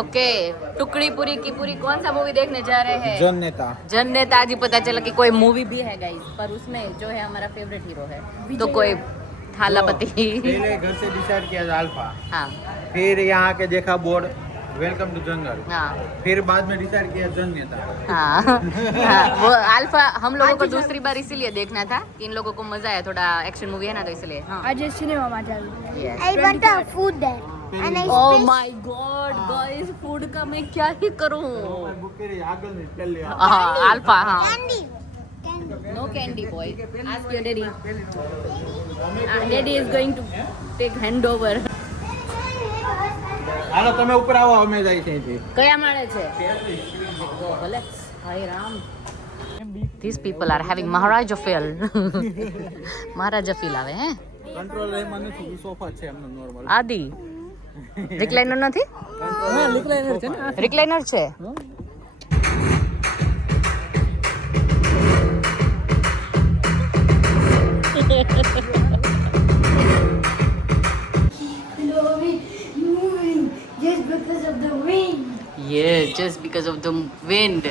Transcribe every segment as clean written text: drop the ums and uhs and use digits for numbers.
Okay, टुकड़ी पूरी की पूरी कौन सा मूवी देखने जा रहे हैं? जननेता। जननेता। आज ही पता चला कि कोई मूवी भी है गाइस, पर उसमें जो है हमारा फेवरेट हीरो है तो कोई थालापति। पहले घर से डिसाइड किया था अल्फा, हाँ फिर यहाँ के देखा बोर्ड वेलकम टू जंगल, हाँ फिर बाद में डिसाइड किया जननेता। हाँ हाँ, वो अल्फा हम लोगों को दूसरी बार इसीलिए देखना था कि इन लोगों को मजा आया, थोड़ा एक्शन मूवी है ना तो इसलिए। हाँ आज सिनेमा में जाऊँ। Yes. I want a food there. And I Oh space- my God, guys, food का मैं क्या ही करूँ? हाँ हाँ अल्फा हाँ। Candy. Candy. No candy boy. Ask your daddy. Daddy is going to take handover. હાલો તમે ઉપર આવો, અમે જાય છે અહીંથી. કયા માળે છે? ભલે. હાય Ram. These people are having Maharaja feel. Maharaja feel આવે હે? કંટ્રોલ એમાં નથી, ઈ સોફા છે એમનો નોર્મલ. આદિ. રિક્લાઇનર નથી? હા રિક્લાઇનર છે ને. રિક્લાઇનર છે. Moving just because of the wind. Yes, just because of the wind.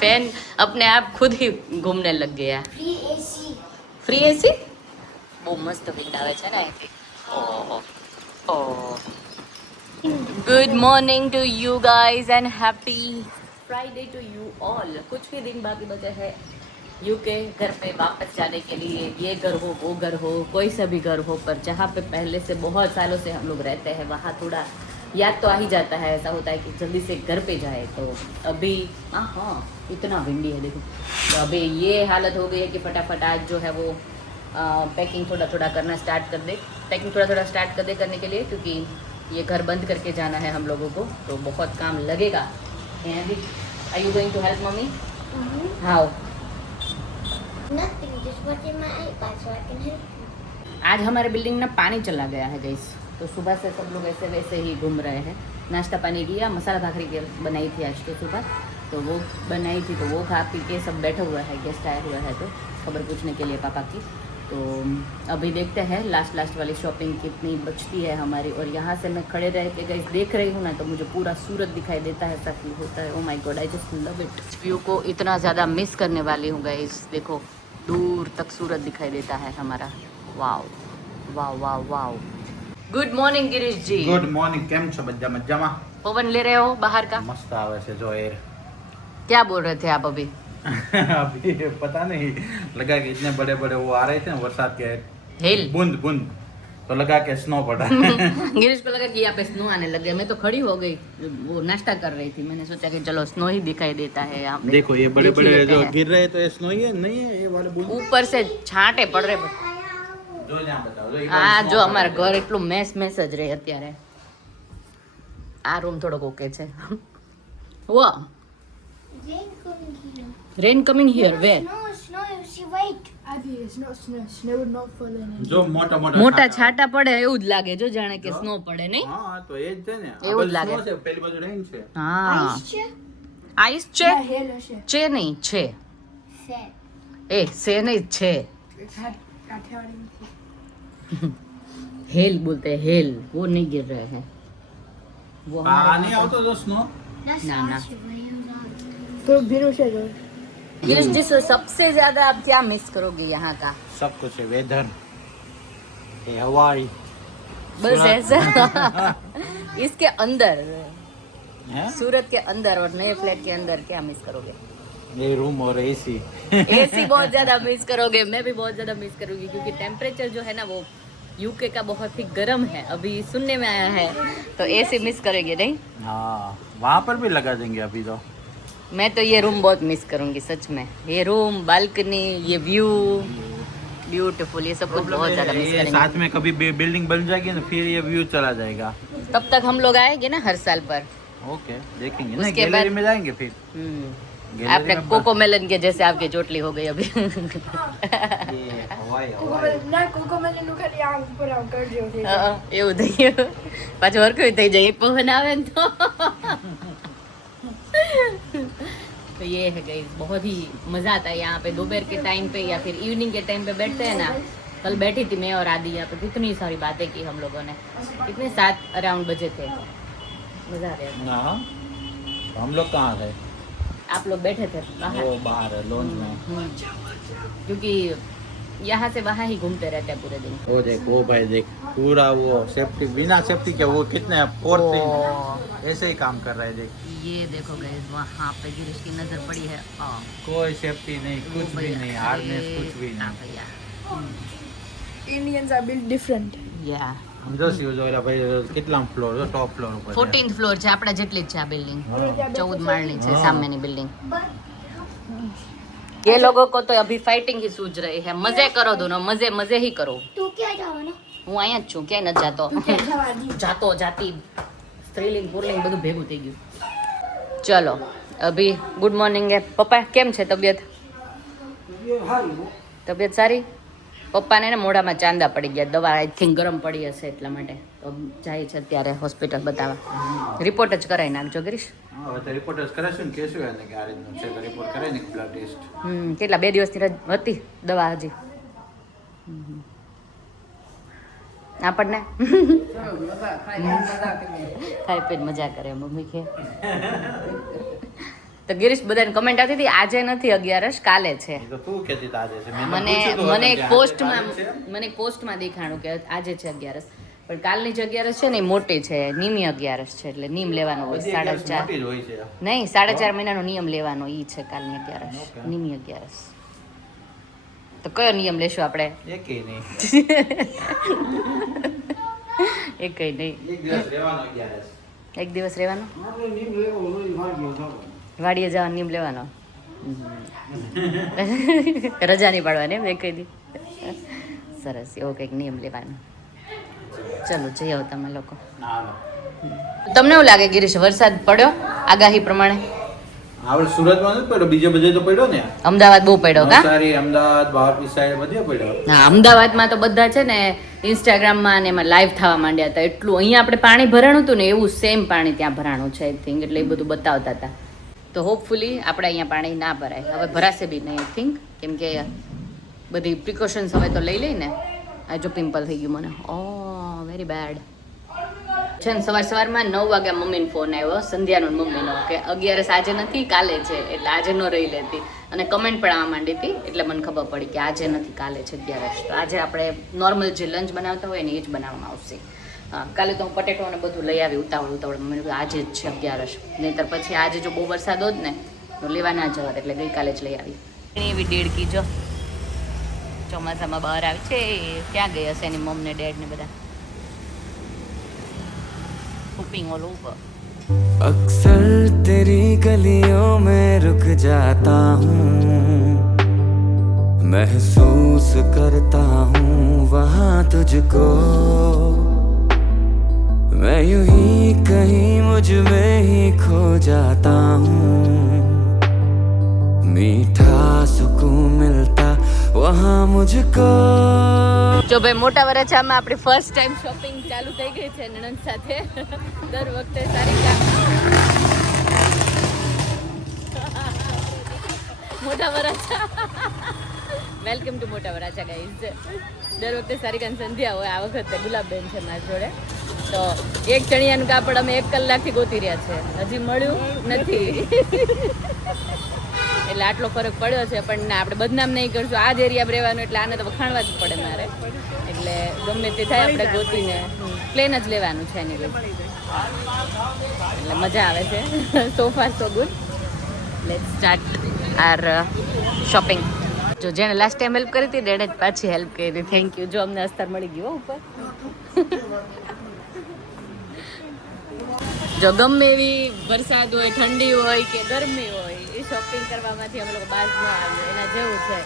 Fan अपने आप खुद ही घूमने लग गया. Free AC. ફ્રી એસી બહુ મસ્ત વિન્ડ આવે છે ને અહીંથી. Good morning to you guys and happy Friday to you all. कुछ ही दिन बाकी बचे हैं यूके घर पे वापस जाने के लिए. ये घर हो वो घर हो कोई सा भी घर हो, पर जहाँ पे पहले से बहुत सालों से हम लोग रहते हैं वहाँ थोड़ा याद तो आ ही जाता है. ऐसा होता है कि जल्दी से घर पे जाए. तो अभी हाँ इतना विंडी है देखो. तो अभी ये हालत हो गई है कि फटाफट आज जो है वो पैकिंग थोड़ा थोड़ा करना स्टार्ट कर दे. पैकिंग थोड़ा थोड़ा स्टार्ट कर दे करने के लिए, क्योंकि ये घर बंद करके जाना है हम लोगों को, तो बहुत काम लगेगा. Are you going to help mummy? How? Nothing. Just watching my iPad so I can help you. आज हमारे बिल्डिंग में पानी चला गया है गाइस, तो सुबह से सब लोग ऐसे वैसे ही घूम रहे हैं. नाश्ता पानी किया, मसाला भाखरी बनाई थी आज तो सुबह, तो वो बनाई थी तो वो खा पी के सब बैठा हुआ है. गेस्ट आया हुआ है तो खबर पूछने के लिए पापा की. तो अभी देखते हैं लास्ट वाली शॉपिंग कितनी बचती है हमारी. और यहाँ से मैं खड़े रह के गाइस देख रही हूँ ना तो मुझे पूरा सूरत दिखाई देता है, ऐसा फील होता है. Oh my God, I just love it. View को इतना ज़्यादा मिस करने वाली हूँ गाइस. देखो दूर तक सूरत दिखाई देता है हमारा. वाव वाव वाव वाव. गुड मॉर्निंग गिरीश जी. ગુડ મોર્નિંગ, કેમ છો બધા મજામાં? पवन ले रहे हो बाहर का? મસ્ત આવે છે જો એર. क्या बोल रहे थे आप अभी? अभी पता नहीं, लगा कि इतने बड़े बड़े वो आ रहे थे ना बरसात के हिल. बूंद बूंद, तो लगा के स्नो पड़ा. गिरीश को लगा कि यहाँ पे स्नो आने लग गया. मैं तो खड़ी हो गई, वो नाश्ता कर रही थी. मैंने सोचा कि चलो स्नो ही दिखाई देता है यहाँ पे. देखो ये बड़े देख ही बड़े लेते जो हैं. गिर रहे हैं, तो ये स्नो ही है नहीं है ये वाले बूंद. ऊपर से छांटे पड़ रहे. जो यहाँ बताओ जो આ જો અમારા ઘર એટલું મેસ જ રહે અત્યારે. આ રૂમ થોડોક ઓકે છે. વાહ, Rain coming here. Rain coming here. Where? Snow. See, wait. Abby, it's not snow. Snow would not fall in it. जो मोटा मोटा મોટા છાંટા પડે એવું જ લાગે, જો જાણે કે સ્નો પડે નહીં. હા તો એ જ છે ને. આ એવું જ બાજુ લાગે. snow છે, પેલી બાજુ rain છે. હા Ice chair. આઈસ છે. Yeah, hello, shit. છે નહીં છે. Sad. એ છે નહીં છે. I tell him. हेल बोलते हैं, हेल. वो नहीं गिर रहे हैं वो આ हमारे નહીં આવતો જો snow. That's Nah, nah. awesome. तो बिनु से जो गिरीश जी से सबसे ज्यादा आप क्या मिस करोगे यहाँ का? सब कुछ है, वेदर, ये हवाई. बस सूरत. ऐसा. इसके अंदर हैं? सूरत के अंदर और नए फ्लैट के अंदर क्या मिस करोगे? ये रूम और एसी. एसी बहुत ज्यादा मिस करोगे. मैं भी बहुत ज्यादा मिस करूंगी, क्योंकि टेम्परेचर जो है ना वो यूके का बहुत ही गर्म है. अभी सुनने में आया है, तो एसी मिस करेंगे नहीं? हाँ वहाँ पर भी लगा देंगे अभी तो. मैं तो ये रूम बहुत मिस करूंगी सच में. ये रूम, बालकनी, ये व्यू, ब्यूटीफुल, ये सब कुछ बहुत ज्यादा मिस ये करेंगे. साथ में कभी बिल्डिंग बन जाएगी ना, फिर ये व्यू चला जाएगा. तब तक हम लोग आएंगे ना हर साल पर. ओके देखेंगे ना, उसके गैलरी बाद- में जाएंगे फिर. गैलरी आपने में कोको मेलन के जैसे आपकी चोटली हो गई अभी. ये हवाई. ना कोको मैंने नुका दिया ऊपर आव कर दियो थे. એવું થઈ ગયું. પાછું હરખું થઈ જાય એક પવન આવે ને તો. तो ये है गाइस, बहुत ही मजा आता है यहाँ पे दोपहर के टाइम पे या फिर इवनिंग के टाइम पे बैठते हैं ना. कल बैठी थी मैं और आदि यहाँ पे, कितनी सारी बातें की हम लोगों ने. कितने 7 अराउंड बजे थे. मजा आ रहा है। हाँ हम लोग कहाँ थे? आप लोग बैठे थे बाहर। वो बाहर है लॉन्च में। क्योंकि यहाँ से वहाँ ही घूमते रहते हैं पूरे दिन। वो देख वो भाई देख पूरा वो सेफ्टी बिना सेफ्टी के वो कितने फोर्थ ऐसे ही काम कर रहे हैं देख। ये देखो गाइस वहाँ पे गिरीश की नजर पड़ी है। कोई सेफ्टी नहीं कुछ भी नहीं हार्डनेस कुछ भी नहीं। भैया Indians are built different. યા हम जो सी जो भाई कितना फ्लोर है टॉप फ्लोर ऊपर 14th ફ્લોર છે આપણા જેટલી જ છે આ બિલ્ડિંગ 14 માળની છે સામેની બિલ્ડિંગ ये लोगों को तो अभी फाइटिंग ही सूझ रही है मजे करो दोनों मजे मजे ही करो तू क्या जाओ હું અહીંયા જ છું ક્યાંય નથી જાતો જાતો જાતી સ્ત્રીલિંગ પુરલિંગ બધું ભેગું થઈ ગયું ચલો અભી ગુડ મોર્નિંગ પપ્પા કેમ છે તબિયત તબિયત સારી પપ્પાને ને મોઢામાં ચાંદા પડી ગયા દવા આઈ થિંક ગરમ પડી હશે એટલા માટે તો જાય છે અત્યારે હોસ્પિટલ બતાવવા રિપોર્ટ જ કરાવી નાખજો ગરીશ હા હવે રિપોર્ટર્સ કરે છે ને કહેશું એને કે આ રીતનું છે તો રિપોર્ટ કરે ને બ્લડ ટેસ્ટ કેટલા 2 દિવસની હતી દવા હજી આપણને ખાઈ પીને મજા કરે મમ્મી કે તો ગિરીશ બધાને કમેન્ટ આવતી હતી આજે નથી 11 કાલે છે તો તું કહેતી તા આજે છે મને એક પોસ્ટમાં દેખાણું કે આજે છે 11 પણ કાલની જે 11 છે ને એ મોટી છે નીમી 11 છે એટલે નીમ લેવાનો હોય 4.5 મોટી જ હોય છે નહીં 4.5 મહિનાનો નિયમ લેવાનો ઈ છે કાલની 11 નીમી 11 તો કયો નિયમ લેશું આપણે એકેય નહીં એક કઈ નહીં એક દિવસ રહેવાનો 11 એક દિવસ રહેવાનો વાડીએ જવાનો નિયમ લેવાનો રજા નહીં પાડવાની એમ એક દી સરસ એવો કંઈક નિયમ લેવાનો ચલો જઈ આવો તમે લોકો તમને એવું લાગે ગિરીશ વરસાદ પડ્યો આગાહી પ્રમાણે આપણે સુરતમાં નથી પડ્યો બીજે બધે તો પડ્યો ને અમદાવાદ બહુ પડ્યો કા નવસારી અમદાવાદ બહારની સાઈડ બધે પડ્યો હા અમદાવાદમાં તો બધા છે ને ઇન્સ્ટાગ્રામમાં ને એમાં લાઈવ થવા માંડ્યા હતા એટલું અહીંયા આપણે પાણી ભરાણું હતું ને એવું સેમ પાણી ત્યાં ભરાણું છે આઈ થિંક એટલે એ બધું બતાવતા હતા તો હોપફુલી આપણે અહીંયા પાણી ના ભરાય હવે ભરાશે બી નહીં આઈ થિંક કેમ કે બધી પ્રિકોશન્સ હવે તો લઈ લઈને આ જો પિમ્પલ થઈ ગયું મને ઓ વેરી બેડ છે ને સવારમાં 9 વાગ્યા મમ્મીનો ફોન આવ્યો સંધ્યાનો મમ્મીનો કે 11 આજે નથી કાલે છે એટલે આજે ન રહી લેતી અને કમેન્ટ પણ આવવા માંડી હતી એટલે મને ખબર પડી કે આજે નથી કાલે છે 11 તો આજે આપણે નોર્મલ જે લંચ બનાવતા હોય ને એ જ બનાવવામાં આવશે હા કાલે તો હું પટેટો અને બધું લઈ આવી ઉતાવળ મમ્મીને કહ્યું આજે જ છે 11 નહીંતર પછી આજે જો બહુ વરસાદ હોત ને તો લેવા ના જવાત એટલે ગઈકાલે જ લઈ આવી એવી દેડકી જો ચોમાસામાં બહાર આવી છે ક્યાં ગઈ હશે એની મમ ને ડેડ ને બધા अक्सर तेरी गलियों में रुक जाता हूँ महसूस करता हूँ वहाँ तुझको मैं यूं ही कहीं मुझ में ही खो जाता हूँ मीठा सुकून मिलता वहाँ मुझको જો ભાઈ મોટા વરાછામાં આપણી ફર્સ્ટ ટાઈમ શોપિંગ ચાલુ થઈ ગઈ છે નણંદ સાથે દર વખતે સારિકા મોટા વરાછા વેલકમ ટુ મોટા વરાછા ગાઈઝ દર વખતે સારિકા સંધ્યા હોય આ વખતે ગુલાબબેન છે મારી જોડે તો એક ચણિયાનું કાપડ અમે 1 કલાકથી ગોતી રહ્યા છે હજી મળ્યું નથી એટલે આટલો ફરક પડ્યો છે પણ ના આપણે બદનામ નહીં કરશું આ જ એરિયામાં રહેવાનું એટલે આને તો વખાણવા જ પડે મારે એટલે ગમે તે થાય આપણે ગોતીને પ્લેન જ લેવાનું છે એની એટલે મજા આવે છે so far so good let's start our shopping જો જેને લાસ્ટ ટાઈમ હેલ્પ કરી હતી એને જ પાછી હેલ્પ કરી હતી થેન્ક યુ જો અમને અસ્તર મળી ગયું ઉપર જો ગમે એવી વરસાદ હોય ઠંડી હોય કે ગરમી હોય એ શોપિંગ કરવામાંથી અમે લોકો બાજ ન આવીએ એના જેવું છે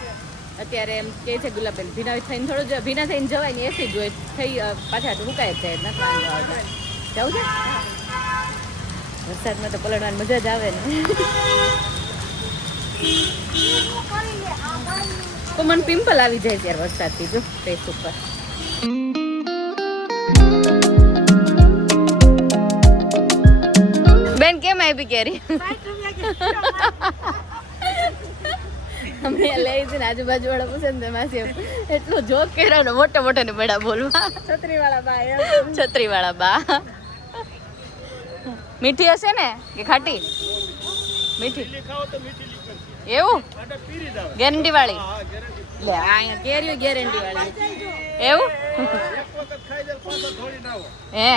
અત્યારે એમ કહે છે ગુલાબબેન ભીના થઈને થોડું ભીના થઈને જવાય ને એસી જ હોય થઈ પાછા મુકાય છે નથી વાંધો આવતા જવું છે વરસાદમાં તો પલળવાની મજા જ આવે ને તો મને પિમ્પલ આવી જાય ત્યારે વરસાદથી જો ફેસ ઉપર બેન કેમ આવી કેરી અમે લઈ છે ને આજુબાજુ વાળા પૂછે ને માસી એટલું જોક કર્યો ને મોટે મોટે ને બેડા બોલવા છત્રી વાળા બા મીઠી હશે ને કે ખાટી? મીઠી. એવું ગેરંટી વાળી? લે અહીંયા કેરીઓ ગેરંટી વાળી. એવું? હે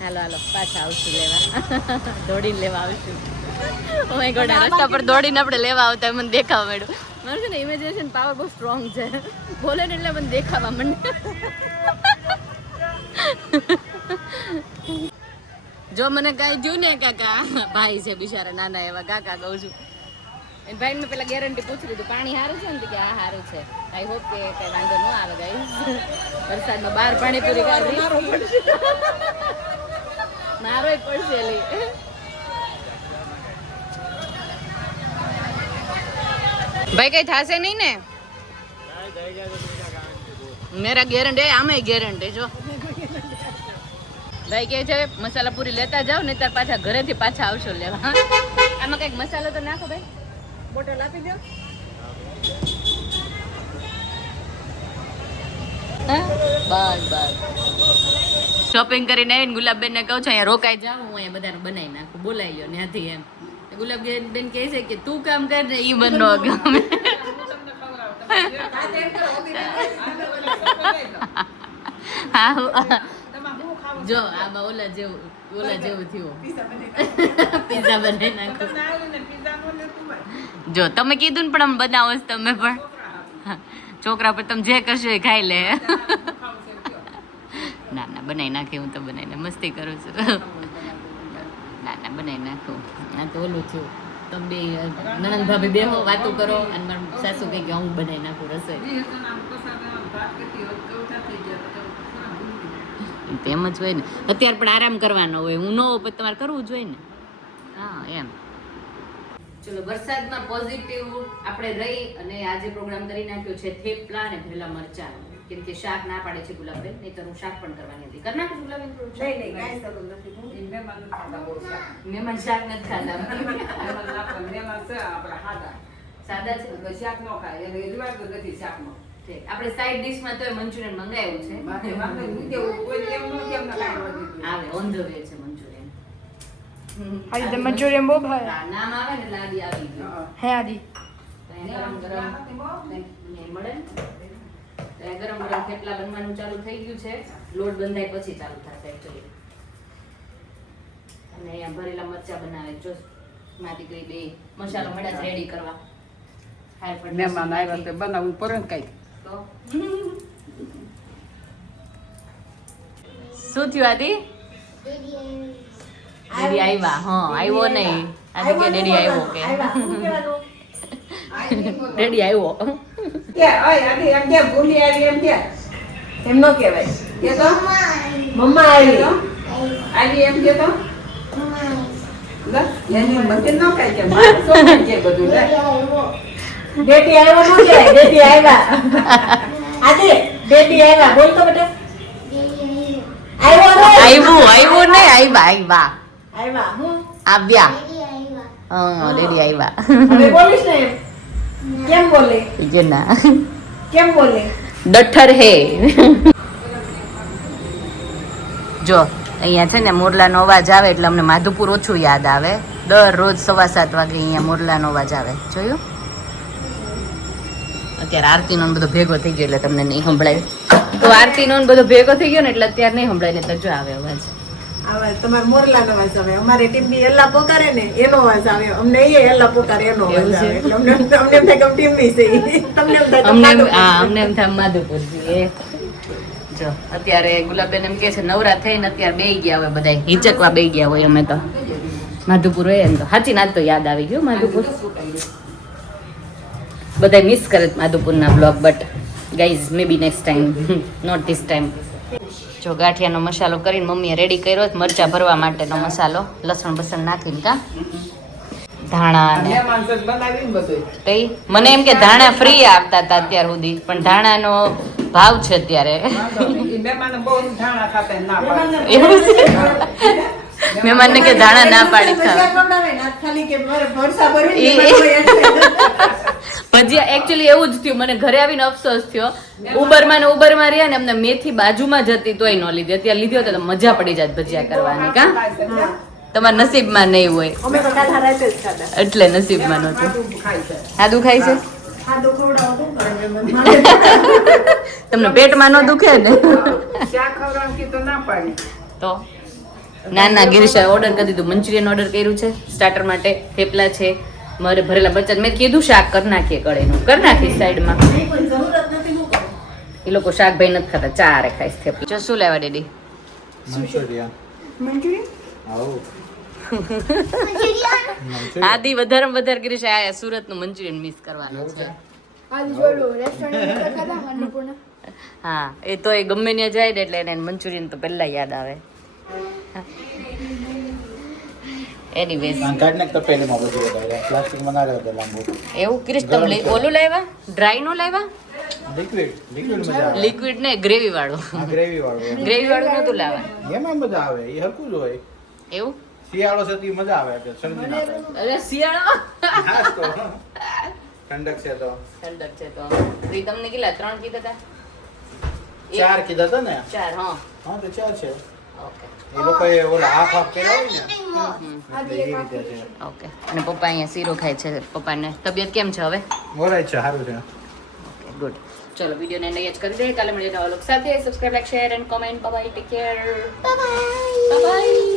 હાલો હાલો પાછા આવશું લેવા. દોડીને લેવા આવશું. ઓ માય ગોડ, રસ્તા પર દોડીને આપણે લેવા આવતા મને દેખાવા માંડ્યું. મારું છે ને ઇમેજિનેશન પાવર બહુ સ્ટ્રોંગ છે. બોલે ને એટલે મને દેખાવા માંડે. જો મને કાંઈ થયું ને કાકા, ભાઈ છે બિચારા નાના એવા કાકા કહું છું. એ ભાઈ મેં પેલા ગેરંટી પૂછી લીધું પાણી સારું છે ને કે આ સારું છે. આઈ હોપ કે કઈ વાંધો ન આવે ગાઈસ. વરસાદમાં બહાર પાણીપુરી ખાવી મારોય પડશે લી. ભાઈ કઈ થશે નહીં ને? મેરા ગેરંટી આમે ગેરંટી જો. ભાઈ કે છે મસાલા પૂરી લેતા જાવ ને તાર પાછા ઘરેથી પાછા આવશો લેવા. આમાં કઈક મસાલો તો નાખો ભાઈ. બોટલ આપી દો. બસ બસ શોપિંગ કરીને આવીને ગુલાબબેન ને કહું છું અહીંયા રોકાઈ જાવ, હું અહીંયા બધાને બનાવી નાખું. બોલાવી લો ત્યાંથી એમ. ગુલાબબેન કહે છે કે તું કામ કર ને ઈ બનનો ગમે. જો આમાં ઓલા જેવું થયું. પીઝા બનાવી નાખો. જો તમે કીધું ને પણ આમ બનાવો છો તમે પણ. છોકરા પર તમે જે કરશો એ ખાઈ લે. ના ના બનાવી નાખી, હું તો બનાવીને મસ્તી કરું છું. ના ના બનાવી નાખું. આ તો ઓલું થયું તમે બે નણંદ ભાભી બેહો વાતો કરો અને મારા સાસુ કહે કે હું બનાવી નાખું રસોઈ. એમ જ હોય ને, અત્યારે પણ આરામ કરવાનો હોય. હું ન હોઉં પણ તમારે કરવું જ હોય ને. હા એમ. ચલો વરસાદમાં પોઝિટિવ આપણે રહી અને આજે પ્રોગ્રામ કરી નાખ્યો છે થેપલા અને ભરેલા મરચાં. કેમ કે શાક ના પાડે છે ગુલાબબેન, નહીં તો હું શાક પણ કરવાની હતી. કરી નાખું ગુલાબબેન? મહેમાન શાક નથી ખાતા. સાદા છે શાક નો ખાય એટલે રિવાજ નથી શાકનો. આપણે સાઈડ ડિશ માં તો મંચુરિયન મંગાવ્યું છે. આવે ઓન ધ વે છે મંચુરિયન. આજી તો મંચુરિયન બહુ ભાવે. નામ આવે ને એટલે આદી આવી ગયું. હે આજી ગરમ ગરમ મળે ને ગરમ ગરમ થેપલા બનવાનું ચાલુ થઈ ગયું છે. લોટ બંધાય પછી ચાલુ થશે એકચ્યુઅલી. અને અહીંયા ભરેલા મરચા બનાવે જો મારી દીકરી બે મસાલો મળ્યા છે રેડી કરવા. મહેમાન આવ્યા તે બનાવવું પડે ને કઈ. શું થયું આદી? ડેડી આવ્યા? હા આવ્યો નહીં. આદી કે ડેડી આવ્યો કે ડેડી આવ્યો. એમ નો કહેવાય. કે તો મમ્મા આવી. આજે એમ કે તો એની મતે ન કાય કે મારે શું છે બધું લે. બેટી આવ્યો નો કહેવાય. બેટી આવ્યા. આજે બેટી આવ્યા બોલ તો બેટા. આવ્યો આવ્યું નહીં આવ્યા. આવ્યા હું આવ્યા. હા ડેડી આવ્યા. હવે બોલીશ ને કેમ બોલે? કે ના કેમ બોલે? ડઠર હે. જો અહીંયા છે ને મોરલાનો અવાજ આવે એટલે અમને માધુપુર ઓછું યાદ આવે. દરરોજ 7:15 વાગે અહીંયા મોરલાનો અવાજ આવે. જોયું? અત્યારે આરતીનો બધો ભેગો થઈ ગયો એટલે તમને નહીં સંભળાય. તો આરતીનો બધો ભેગો થઈ ગયો ને એટલે અત્યારે નહીં સંભળાય. ને તો જો આવે અવાજ. આવાજ તમાર મોરલાનો અવાજ આવે. અમારે ટીમની એલા પોકારે ને એનો અવાજ આવે. અમને એ એલા પોકારે એનો અવાજ આવે. એટલે અમને એમ થાય કે ટીમની છે. તમને એમ થાય અમને એમ થાય માધુપુર છે. જો અત્યારે ગુલાબબેન એમ કે છે નવરા થઈને અત્યારે બેહી ગયા હોય બધા હિચકવા બેહી ગયા હોય. અમે તો માધુપુર હોય ને તો સાચી નાત તો યાદ આવી ગયું માધુપુર. બધા મિસ કરે માધુપુરના blog. But guys may be next time, not this time. જો ગાંઠિયાનો મસાલો કરીને મમ્મીએ રેડી કર્યો મરચા ભરવા માટેનો મસાલો. લસણ બસણ નાખીને કા ધાણા ને કઈ મને એમ કે ધાણા ફ્રી આપતા હતા અત્યાર સુધી, પણ ધાણાનો ભાવ છે અત્યારે. મહેમાનને કે ધાણા ના પાડી ભજીયા. એકચ્યુઅલી એવું જ થયું, મને ઘરે આવીને અફસોસ થયો. ઉબરમાં રહ્યા ને અમને મેથી બાજુમાં જતી તોય ન લીધી. અત્યારે લીધી હોત તો મજા પડી જાત ભજીયા કરવાની. કા તમારા નસીબમાં નહીં હોય અમે તો કાલ રાતે જ ખાધા એટલે નસીબમાં નહોતું ખાધું ખાય છે આ દુખાય છે ખાધું ખવડાવો તો કરે મને તમને પેટમાં ન દુખે ને તો ના ના ગિરીશા ઓર્ડર કરી દીધું મંચુરિયન ઓર્ડર કર્યું છે સ્ટાર્ટર માટે થેપલા છે મારે ભરેલા બચત મેં કીધું શાક કરી નાખીએ કઢીનું કરી નાખી સાઈડમાં નહીં કોઈ જરૂરત નથી હું કરું એ લોકો શાક ભાઈ નથી ખાતા ચારે ખાઈશ થેપલા જો શું લેવા ડેડી મંચુરિયન મંચુરિયન આવું આદિ વધારે ગિરીશા આ સુરતનું મંચુરિયન મિસ કરવાનું છે આજ જોડો રેસ્ટોરન્ટ ખાધા અન્નપૂર્ણા હા એ તો એ ગમે ત્યાં જાય ને એટલે એને મંચુરિયન તો પહેલા યાદ આવે એનીવેઝ કાઢને તપેલીમાં બધું વધારે પ્લાસ્ટિકમાં ના રહેતો લાંબુ એવું ક્રિશ તમે ઓલું લાવ્યા ડ્રાય નો લાવ્યા લિક્વિડ મજા આવે લિક્વિડ ને ગ્રેવી વાળું ગ્રેવી વાળું ગ્રેવી વાળું નતું લાવવાનું એમાં મજા આવે એ હરકું જ હોય એવું શિયાળો છે તો ઈ મજા આવે એટલે શરદી ના થાય અરે શિયાળો હા તો ઠંડક છે તો ઠંડક છે તો તમને કેટલા 3 કીધા હતા 4 કીધા હતા ને 4 હા હા તો 4 છે ઓકે એ લોકોએ ઓલા હાફ કર્યા હોય ને એટલે એ રીતે છે ઓકે અને પપ્પા અહીંયા શીરો ખાય છે પપ્પાને તબિયત કેમ છે હવે ઓરાય છે સારું છે ઓકે ગુડ ચલો વિડીયોને અહીંયા જ કરી દઈએ કાલે મળીએ નવા લોકો સાથે subscribe like share and comment bye take care bye bye